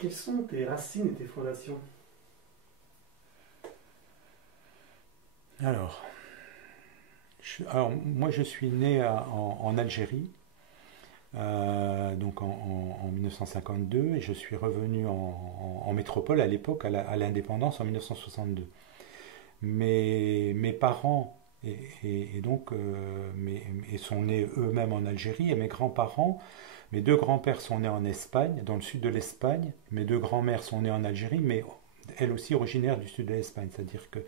Quelles sont tes racines et tes fondations? Alors, moi je suis né en Algérie, donc en 1952, et je suis revenu en métropole à l'époque, à l'indépendance en 1962. Mes parents et donc et sont nés eux-mêmes en Algérie, et mes grands-parents, mes deux grands-pères sont nés en Espagne, dans le sud de l'Espagne. Mes deux grands-mères sont nées en Algérie, mais elles aussi originaires du sud de l'Espagne. C'est-à-dire que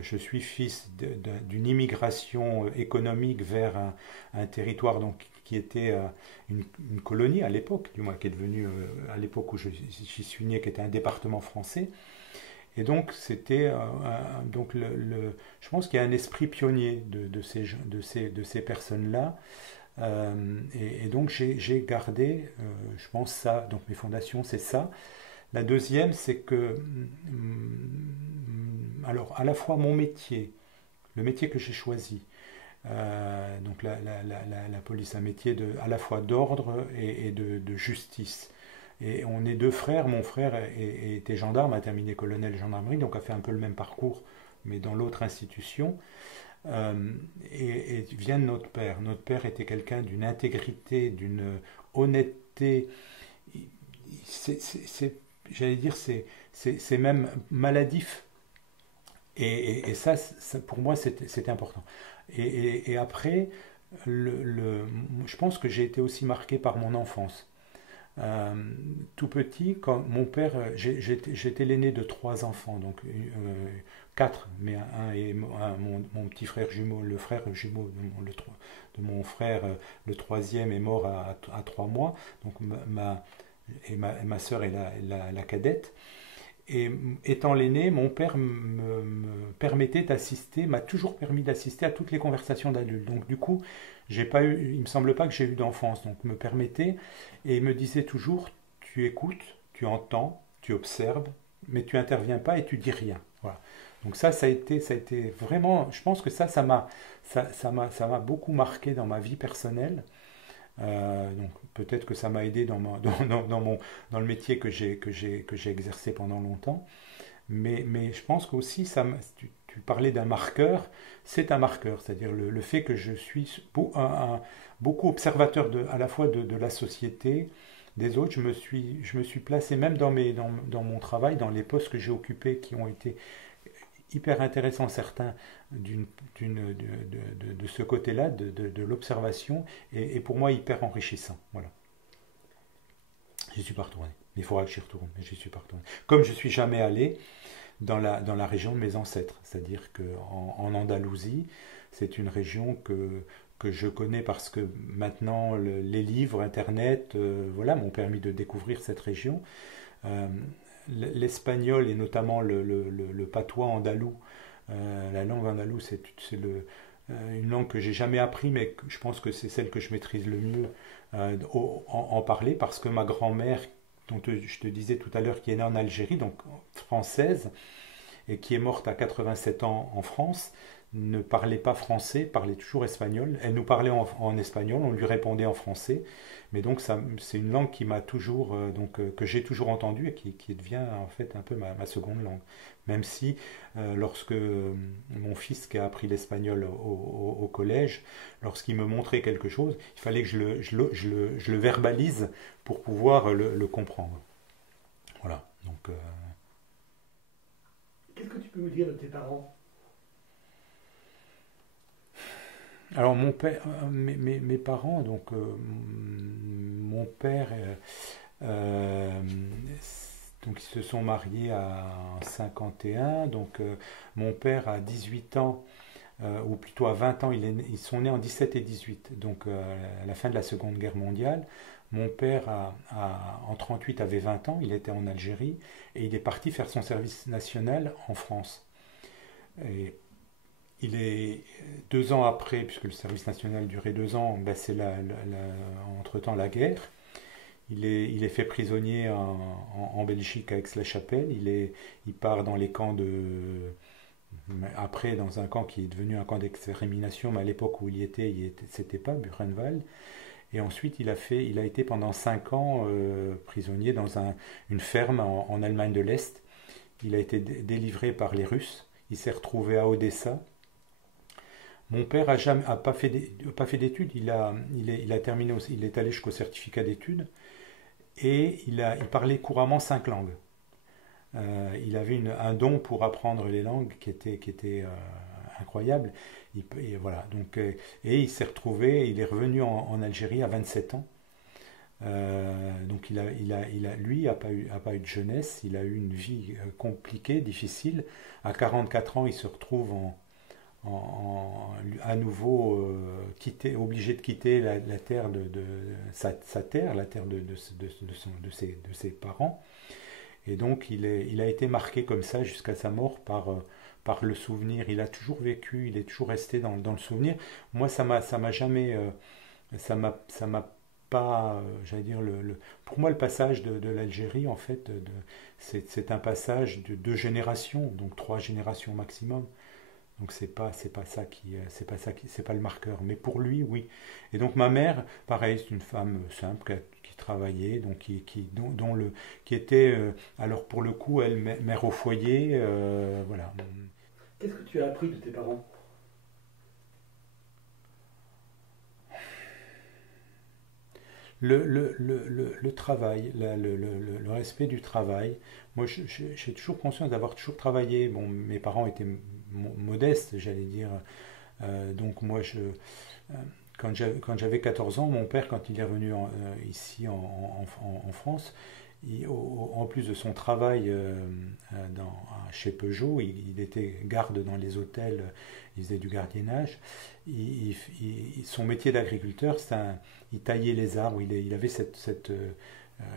je suis fils d'une immigration économique vers un territoire donc, qui était une colonie à l'époque, du moins qui est devenu à l'époque où j'y suis né, qui était un département français. Et donc c'était donc je pense qu'il y a un esprit pionnier de ces personnes-là. Et donc j'ai gardé, je pense ça, donc mes fondations c'est ça. La deuxième c'est que alors à la fois mon métier, le métier que j'ai choisi, donc la police, un métier à la fois d'ordre et de justice. Et on est deux frères. Mon frère était gendarme, a terminé colonel de gendarmerie, donc a fait un peu le même parcours, mais dans l'autre institution. Et vient de notre père. Notre père était quelqu'un d'une intégrité, d'une honnêteté. J'allais dire, c'est même maladif. Ça, pour moi, c'était important. Et après, je pense que j'ai été aussi marqué par mon enfance. Euh, Tout petit, quand mon père, j'étais l'aîné de trois enfants, donc quatre, mais mon petit frère jumeau, le frère jumeau de mon frère, le troisième est mort à 3 mois, donc ma soeur est la cadette. Et étant l'aîné, mon père me permettait d'assister, m'a toujours permis d'assister à toutes les conversations d'adultes. Donc du coup, j'ai pas eu, il me semble pas que j'ai eu d'enfance, donc me permettait et il me disait toujours, tu écoutes, tu entends, tu observes, mais tu interviens pas et tu dis rien. Voilà. Donc ça a été vraiment, je pense que ça m'a beaucoup marqué dans ma vie personnelle. Donc peut-être que ça m'a aidé dans le métier que j'ai exercé pendant longtemps. Mais je pense qu'aussi, tu parlais d'un marqueur, c'est un marqueur, c'est-à-dire le fait que je suis beaucoup observateur à la fois de la société, des autres. Je me suis placé même dans mon travail, dans les postes que j'ai occupés qui ont été hyper intéressants, certains de ce côté-là, de l'observation, et pour moi hyper enrichissant. Voilà. J'y suis pas retourné. Il faudra que j'y retourne, mais j'y suis pas retourné. Comme je suis jamais allé dans la région de mes ancêtres, c'est-à-dire qu'en Andalousie, c'est une région que je connais parce que maintenant les livres, Internet, voilà, m'ont permis de découvrir cette région. Euh, L'espagnol et notamment le patois andalou, la langue andalouse, une langue que j'ai jamais appris, mais je pense que c'est celle que je maîtrise le mieux en parler, parce que ma grand-mère, dont je te disais tout à l'heure, qui est née en Algérie, donc française, et qui est morte à 87 ans en France, ne parlait pas français, parlait toujours espagnol. Elle nous parlait en espagnol, on lui répondait en français. Mais donc c'est une langue qui m'a toujours, que j'ai toujours entendue et qui devient en fait un peu ma seconde langue. Même si lorsque mon fils qui a appris l'espagnol au collège, lorsqu'il me montrait quelque chose, il fallait que je le verbalise pour pouvoir le comprendre. Voilà. Donc Qu'est-ce que tu peux me dire de tes parents? alors mon père, mes parents, donc mon père, euh, donc ils se sont mariés à 51, donc mon père à 18 ans, ou plutôt à 20 ans, ils sont nés en 17 et 18, donc à la fin de la Seconde Guerre mondiale. Mon père en 38 avait 20 ans, il était en Algérie et il est parti faire son service national en France. Et il est 2 ans après, puisque le service national durait 2 ans, ben c'est entre-temps la guerre. Il est fait prisonnier en Belgique à Aix-la-Chapelle. Il part dans les camps après, dans un camp qui est devenu un camp d'extermination, mais à l'époque où c'était pas, Buchenwald. Et ensuite, il a été pendant 5 ans prisonnier dans une ferme en Allemagne de l'Est. Il a été délivré par les Russes. Il s'est retrouvé à Odessa. Mon père a pas fait d'études. Il a terminé, il est allé jusqu'au certificat d'études et il parlait couramment 5 langues. Il avait un don pour apprendre les langues qui était incroyable. Et voilà. Donc, et il s'est retrouvé, il est revenu en Algérie à 27 ans. Donc lui a pas eu de jeunesse, il a eu une vie compliquée, difficile. À 44 ans, il se retrouve à nouveau obligé de quitter la terre sa terre, la terre de ses parents. Et donc il a été marqué comme ça jusqu'à sa mort par le souvenir. Il a toujours vécu, il est toujours resté dans le souvenir. Moi, ça m'a jamais, ça m'a pas, j'allais dire, pour moi, le passage de l'Algérie, en fait, c'est un passage de 2 générations, donc 3 générations maximum. Donc c'est pas ça qui, c'est pas le marqueur. Mais pour lui, oui. Et donc ma mère, pareil, c'est une femme simple qui travaillait, donc qui était, alors pour le coup, elle mère au foyer, voilà. Qu'est-ce que tu as appris de tes parents? Le travail, le respect du travail. Moi, j'ai toujours conscience d'avoir toujours travaillé. Bon, mes parents étaient modestes, j'allais dire. Donc moi, quand j'avais 14 ans, mon père, quand il est revenu ici en France, en plus de son travail chez Peugeot, il était garde dans les hôtels, il faisait du gardiennage. Son métier d'agriculteur, il taillait les arbres, il avait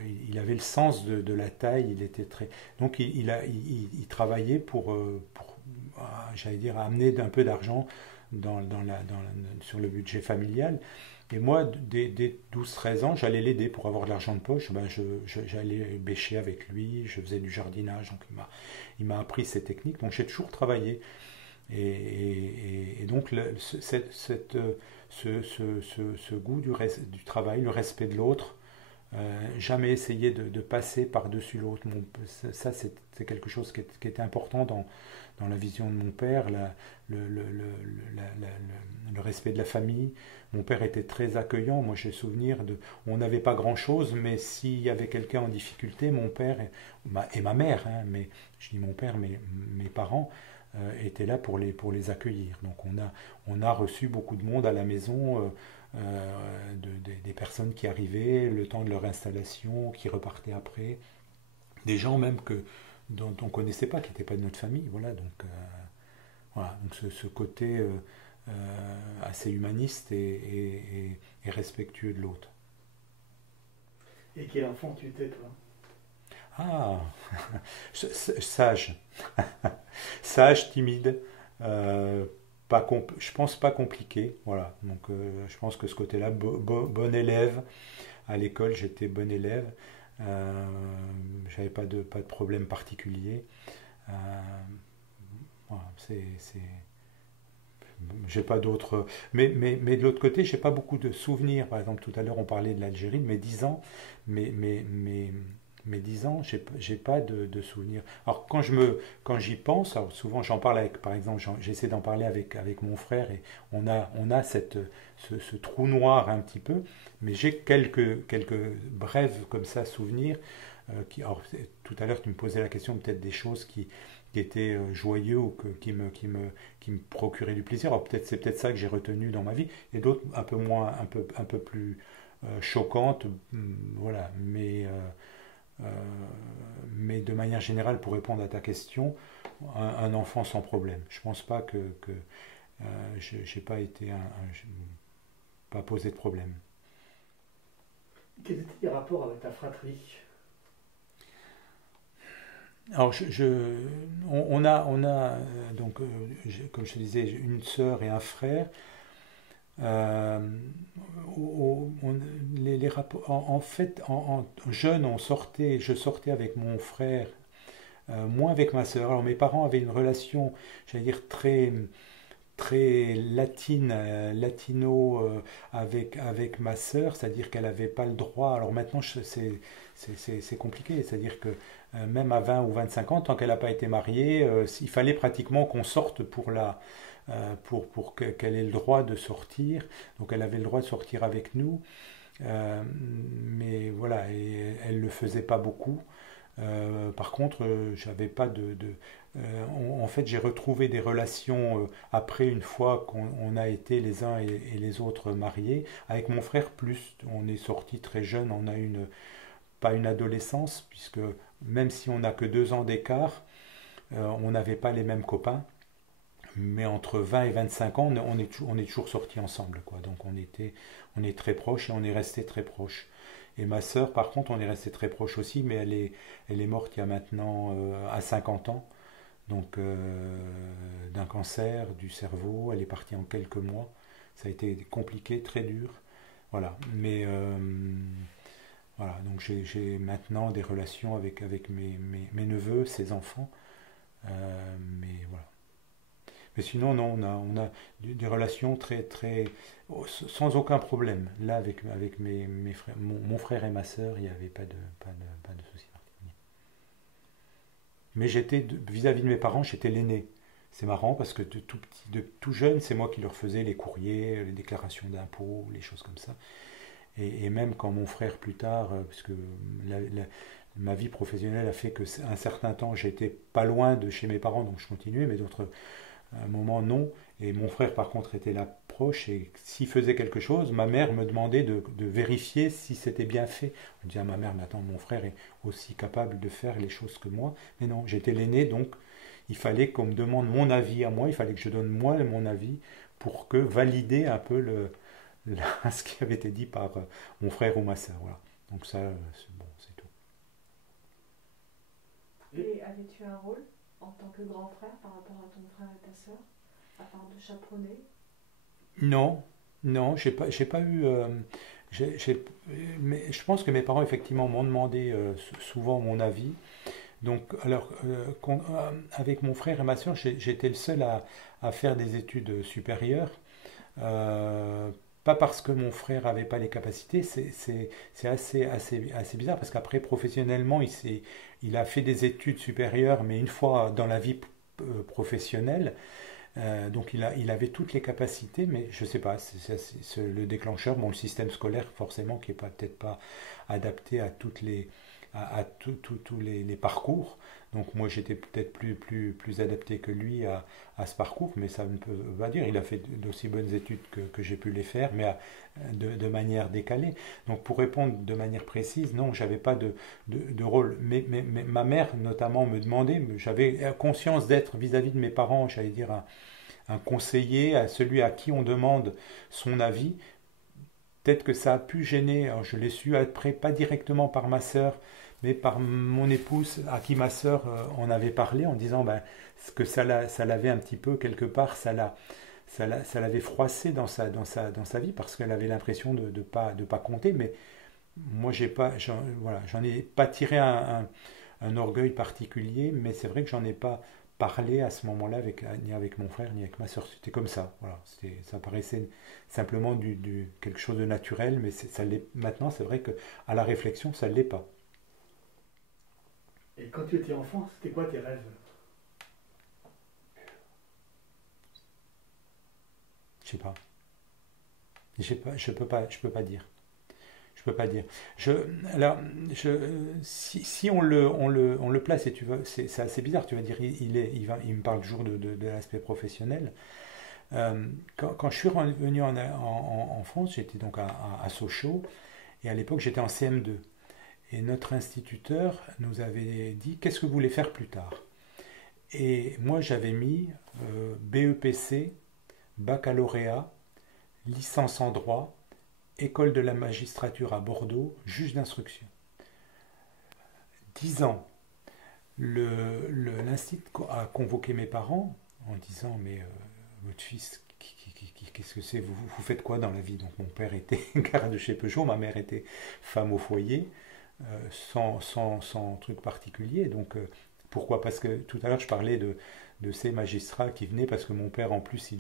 il avait le sens de la taille, il était très... Donc il travaillait j'allais dire, amener un peu d'argent sur le budget familial. Et moi, dès 12-13 ans, j'allais l'aider pour avoir de l'argent de poche. Ben, j'allais bêcher avec lui, je faisais du jardinage, donc il m'a appris ces techniques. Donc j'ai toujours travaillé. Et donc ce goût du travail, le respect de l'autre, jamais essayer de passer par-dessus l'autre. Ça, c'est quelque chose qui était important dans la vision de mon père, le respect de la famille. Mon père était très accueillant. Moi, j'ai souvenir on n'avait pas grand-chose, mais s'il y avait quelqu'un en difficulté, mon père et ma mère, hein, mais je dis mon père, mais mes parents étaient là pour les accueillir. Donc on a reçu beaucoup de monde à la maison. Des personnes qui arrivaient, le temps de leur installation, qui repartaient après, des gens même dont on ne connaissait pas, qui n'étaient pas de notre famille. Voilà, donc ce côté assez humaniste et respectueux de l'autre. Et quel enfant tu étais, toi? Ah, sage, sage, timide, je pense pas compliqué, voilà. Donc je pense que ce côté-là, bon élève à l'école, j'étais bon élève, j'avais pas de problème particulier. Euh, voilà, j'ai pas d'autres. Mais de l'autre côté, j'ai pas beaucoup de souvenirs. Par exemple, tout à l'heure, on parlait de l'Algérie, de mes 10 ans. Mes 10 ans, j'ai pas de souvenirs. Alors, quand j'y pense, alors souvent j'en parle par exemple, j'essaie d'en parler avec mon frère et on a ce trou noir un petit peu, mais j'ai quelques brèves comme ça souvenirs. Alors, tout à l'heure, tu me posais la question peut-être des choses qui étaient joyeux ou qui me procuraient du plaisir. Alors c'est peut-être ça que j'ai retenu dans ma vie, et d'autres un peu moins, un peu plus choquantes, voilà. Mais de manière générale, pour répondre à ta question, un enfant sans problème. Je pense pas que j'ai pas été pas posé de problème. Quels étaient tes rapports avec ta fratrie? Alors, on a donc, comme je te disais, une sœur et un frère. Euh, les rapports, en fait, en jeune, je sortais avec mon frère, moins avec ma sœur. Alors, mes parents avaient une relation, j'allais dire, très, très latine, latino avec ma sœur, c'est-à-dire qu'elle n'avait pas le droit. Alors maintenant, c'est compliqué, c'est-à-dire que même à 20 ou 25 ans, tant qu'elle n'a pas été mariée, il fallait pratiquement qu'on sorte qu'elle ait le droit de sortir. Donc elle avait le droit de sortir avec nous, euh, mais voilà, et elle ne le faisait pas beaucoup. Par contre, j'avais pas en fait, j'ai retrouvé des relations après, une fois qu'on a été les uns et les autres mariés. Avec mon frère, plus, on est sortis très jeunes, on a pas une adolescence, puisque même si on n'a que 2 ans d'écart, on n'avait pas les mêmes copains. Mais entre 20 et 25 ans, on est toujours sortis ensemble, quoi. Donc on est très proches et on est resté très proches. Et ma sœur, par contre, on est resté très proches aussi, mais elle est morte il y a maintenant à 50 ans. Donc d'un cancer du cerveau, elle est partie en quelques mois. Ça a été compliqué, très dur. Voilà. Mais voilà, donc j'ai maintenant des relations avec mes neveux, ses enfants. Mais voilà. Mais sinon, non, on a des relations très, très, sans aucun problème. Là, avec mes frères, mon frère et ma sœur, il n'y avait pas de souci particulier. Mais vis-à-vis de mes parents, j'étais l'aîné. C'est marrant parce que de tout jeune, c'est moi qui leur faisais les courriers, les déclarations d'impôts, les choses comme ça. Et même quand mon frère plus tard, puisque ma vie professionnelle a fait que un certain temps j'étais pas loin de chez mes parents, donc je continuais, mais d'autres à un moment, non. Et mon frère, par contre, était là proche. Et s'il faisait quelque chose, ma mère me demandait de vérifier si c'était bien fait. On disait à ma mère, mais attends, mon frère est aussi capable de faire les choses que moi. Mais non, j'étais l'aîné, donc il fallait qu'on me demande mon avis à moi. Il fallait que je donne moi mon avis pour que valider un peu ce qui avait été dit par mon frère ou ma soeur. Voilà. Donc ça, c'est bon, c'est tout. Et avais-tu un rôle en tant que grand frère par rapport à ton frère et ta sœur, à part de chaperonner? Non, non, j'ai pas eu. Mais je pense que mes parents effectivement m'ont demandé souvent mon avis. Donc, alors, avec mon frère et ma soeur, j'étais le seul à faire des études supérieures. Euh, Pas parce que mon frère n'avait pas les capacités, c'est assez bizarre parce qu'après, professionnellement, il a fait des études supérieures, mais une fois dans la vie professionnelle, donc il avait toutes les capacités, mais je sais pas, c'est le déclencheur, bon, le système scolaire forcément qui est peut-être pas adapté à tous les parcours. Donc moi j'étais peut-être plus adapté que lui à ce parcours, mais ça ne peut pas dire. Il a fait d'aussi bonnes études que j'ai pu les faire, mais de manière décalée. Donc pour répondre de manière précise, non, j'avais pas de rôle. Mais ma mère notamment me demandait, j'avais conscience d'être vis-à-vis de mes parents, j'allais dire un conseiller, à celui à qui on demande son avis. Peut-être que ça a pu gêner, alors je l'ai su après, pas directement par ma sœur, mais par mon épouse, à qui ma sœur en avait parlé, en disant ben, que ça l'avait un petit peu, quelque part, ça l'avait froissé dans sa vie, parce qu'elle avait l'impression de pas compter, mais moi, voilà, j'en ai pas tiré un orgueil particulier, mais c'est vrai que j'en ai pas parlé à ce moment-là ni avec mon frère ni avec ma soeur. C'était comme ça. Voilà, ça paraissait simplement quelque chose de naturel, mais ça l'est maintenant. C'est vrai que à la réflexion, ça l'est pas. Et quand tu étais enfant, c'était quoi tes rêves? Je sais pas. Je peux pas dire. Je peux pas dire. Alors, si on le place, et tu veux, c'est assez bizarre, tu vas dire, il me parle toujours de l'aspect professionnel. Quand je suis revenu en France, j'étais donc à Sochaux, et à l'époque j'étais en CM2. Et notre instituteur nous avait dit, qu'est-ce que vous voulez faire plus tard? Et moi j'avais mis BEPC, baccalauréat, licence en droit, école de la magistrature à Bordeaux, juge d'instruction. 10 ans, l'institut a convoqué mes parents en disant, mais votre fils, qu'est-ce que c'est, vous faites quoi dans la vie? Donc mon père était garde chez Peugeot, ma mère était femme au foyer, sans truc particulier. Donc Pourquoi? Parce que tout à l'heure je parlais de ces magistrats qui venaient parce que mon père en plus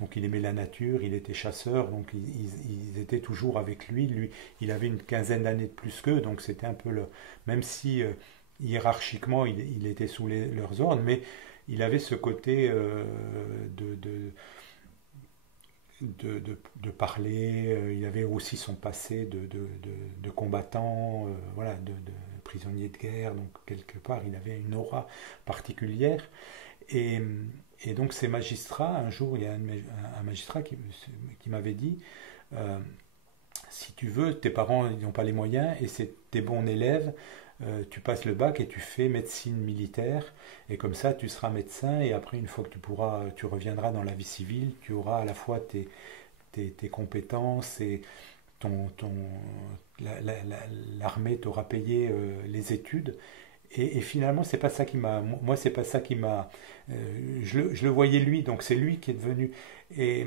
donc il aimait la nature, il était chasseur, donc ils étaient toujours avec lui. Lui, il avait une quinzaine d'années de plus qu'eux, donc c'était un peu même si hiérarchiquement il était sous leurs ordres, mais il avait ce côté de, de, de parler, il avait aussi son passé de combattant, voilà, de prisonnier de guerre, donc quelque part il avait une aura particulière. Et, et donc ces magistrats, un jour il y a un magistrat qui m'avait dit, euh, si tu veux, tes parents n'ont pas les moyens et c'est tes bons élèves, tu passes le bac et tu fais médecine militaire et comme ça tu seras médecin et après une fois que tu reviendras dans la vie civile, tu auras à la fois tes compétences et ton, ton, l'armée t'aura payé les études. Et finalement, c'est pas ça qui m'a. Moi, c'est pas ça qui m'a. Je le voyais lui, donc c'est lui qui est devenu. Et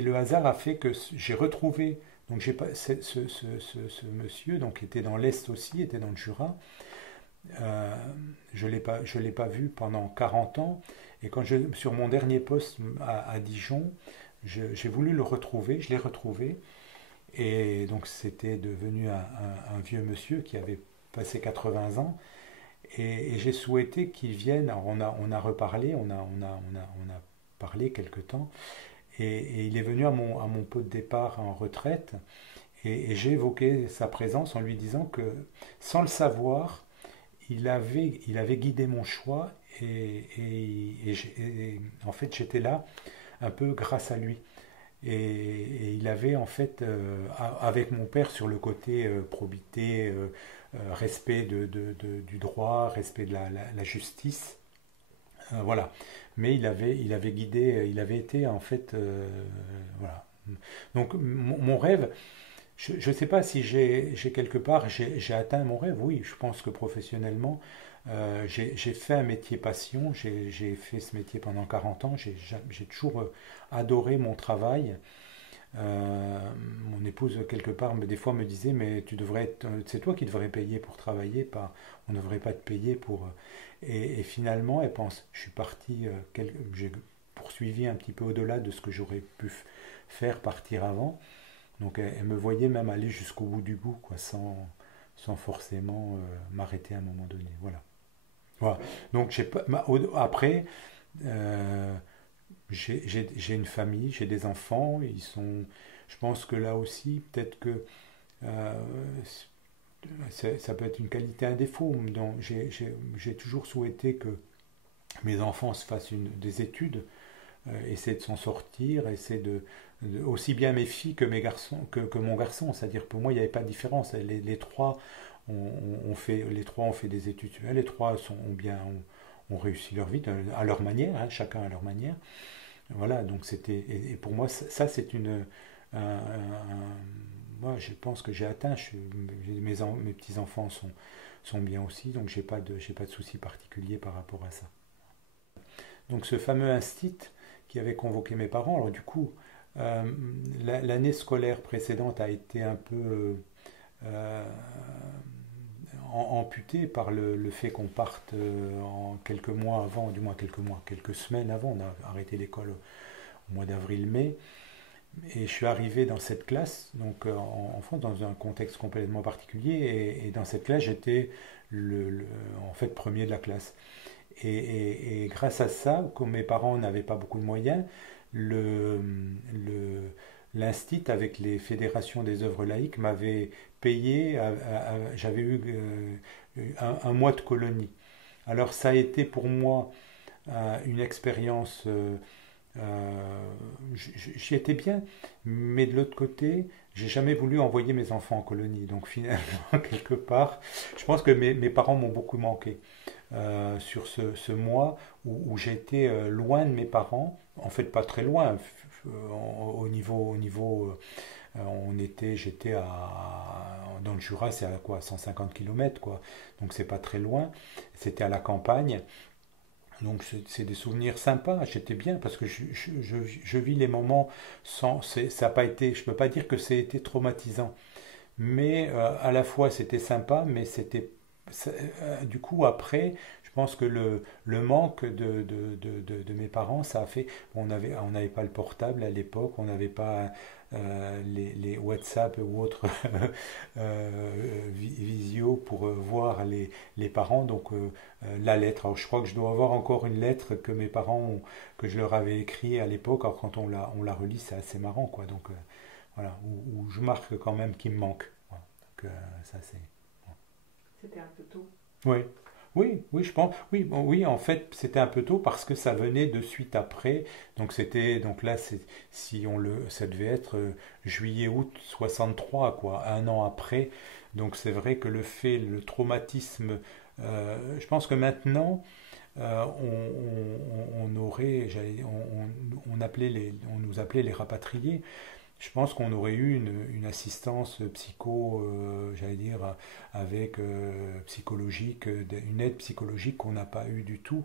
le hasard a fait que j'ai retrouvé. Donc j'ai pas ce monsieur, donc qui était dans l'Est aussi, était dans le Jura. Je l'ai pas vu pendant 40 ans. Et sur mon dernier poste à Dijon, j'ai voulu le retrouver. Je l'ai retrouvé. Et donc c'était devenu un vieux monsieur qui avait passé 80 ans. Et j'ai souhaité qu'il vienne. Alors on a reparlé, on a parlé quelque temps. Et il est venu à mon pot de départ en retraite. Et j'ai évoqué sa présence en lui disant que, sans le savoir, il avait guidé mon choix. En fait, j'étais là un peu grâce à lui. Et il avait en fait, avec mon père sur le côté probité, respect du droit, respect de la justice, voilà. Mais il avait guidé, il avait été en fait, voilà. Donc mon rêve, je ne sais pas si j'ai quelque part, j'ai atteint mon rêve, oui, je pense que professionnellement, j'ai fait un métier passion, j'ai fait ce métier pendant 40 ans, j'ai toujours adoré mon travail. Mon épouse quelque part des fois me disait mais c'est toi qui devrais payer pour travailler, pas on ne devrait pas te payer pour et finalement elle pense je suis parti j'ai poursuivi un petit peu au-delà de ce que j'aurais pu faire partir avant, donc elle me voyait même aller jusqu'au bout du bout quoi, sans forcément m'arrêter à un moment donné, voilà. Donc après euh, j'ai une famille, j'ai des enfants, je pense que là aussi, peut-être que euh, ça peut être une qualité, un défaut. Donc j'ai toujours souhaité que mes enfants se fassent des études, essaient de s'en sortir, essaient aussi bien mes filles que mes garçons, que mon garçon. C'est-à-dire pour moi, il n'y avait pas de différence. Les trois ont fait des études. Les trois ont réussi leur vie à leur manière, hein, chacun à leur manière. Voilà, donc c'était. Et pour moi, ça c'est moi, je pense que j'ai atteint. Mes petits-enfants sont bien aussi, donc j'ai pas de souci particulier par rapport à ça. Donc ce fameux instit qui avait convoqué mes parents, alors du coup, l'année scolaire précédente a été un peu euh, amputée par le fait qu'on parte en quelques mois avant, du moins quelques semaines avant, on a arrêté l'école au mois d'avril-mai. Et je suis arrivé dans cette classe, donc en France, dans un contexte complètement particulier, et dans cette classe, j'étais en fait premier de la classe. Et grâce à ça, comme mes parents n'avaient pas beaucoup de moyens, le, le- l'Instit, avec les fédérations des œuvres laïques, m'avait payé, j'avais eu un mois de colonie. Alors ça a été pour moi une expérience, j'y étais bien, mais de l'autre côté, j'ai jamais voulu envoyer mes enfants en colonie. Donc finalement, quelque part, je pense que mes parents m'ont beaucoup manqué sur ce mois où j'étais loin de mes parents, en fait pas très loin, au niveau j'étais dans le Jura, c'est à quoi, 150 km quoi, donc c'est pas très loin, c'était à la campagne. Donc c'est des souvenirs sympas, j'étais bien parce que je vis les moments ça a pas été, je peux pas dire que c'était traumatisant, mais à la fois c'était sympa, mais du coup, après, je pense que le manque de mes parents, ça a fait. On n'avait pas le portable à l'époque, on n'avait pas les WhatsApp ou autres visio pour voir les parents. Donc, la lettre. Alors, je crois que je dois avoir encore une lettre que mes parents que je leur avais écrit à l'époque. Alors, quand on la relit, c'est assez marrant, quoi. Donc, voilà, où je marque quand même qu'il me manque. Voilà. Donc, ça, c'est. C'était un peu tôt. Oui, oui, je pense. Oui, bon, oui, en fait, c'était un peu tôt parce que ça venait de suite après. Donc là, si on le, ça devait être juillet-août 63, quoi, un an après. Donc c'est vrai que le traumatisme. Je pense que maintenant, on aurait, on nous appelait les rapatriés. Je pense qu'on aurait eu une assistance psycho, j'allais dire, avec psychologique, une aide psychologique qu'on n'a pas eu du tout.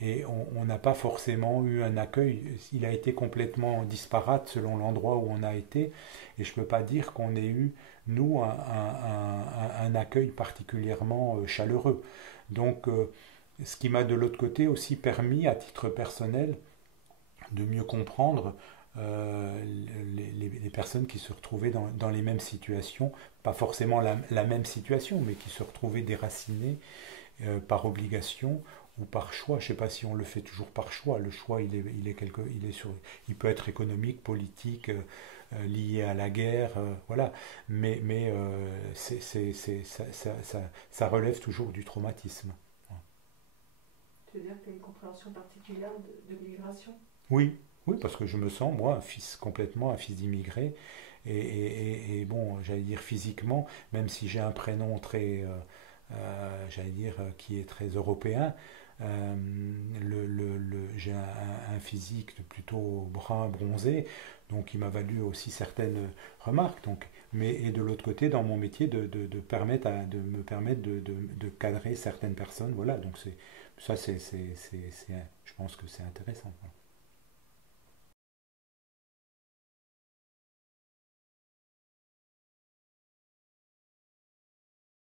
Et on n'a pas forcément eu un accueil. Il a été complètement disparate selon l'endroit où on a été. Et je ne peux pas dire qu'on ait eu, nous, un accueil particulièrement chaleureux. Donc, ce qui m'a de l'autre côté aussi permis, à titre personnel, de mieux comprendre les personnes qui se retrouvaient dans les mêmes situations, pas forcément la même situation, mais qui se retrouvaient déracinées par obligation ou par choix. Je ne sais pas si on le fait toujours par choix. Le choix, il peut être économique, politique, lié à la guerre, voilà. Mais ça relève toujours du traumatisme. Tu veux dire que tu as une compréhension particulière de l'immigration? Oui, oui, parce que je me sens, moi, complètement un fils d'immigré. Et bon, j'allais dire physiquement, même si j'ai un prénom très, j'allais dire, qui est très européen, euh, j'ai un physique de plutôt brun, bronzé, donc il m'a valu aussi certaines remarques. Donc, et de l'autre côté, dans mon métier, de me permettre de cadrer certaines personnes. Voilà, donc je pense que c'est intéressant. Voilà.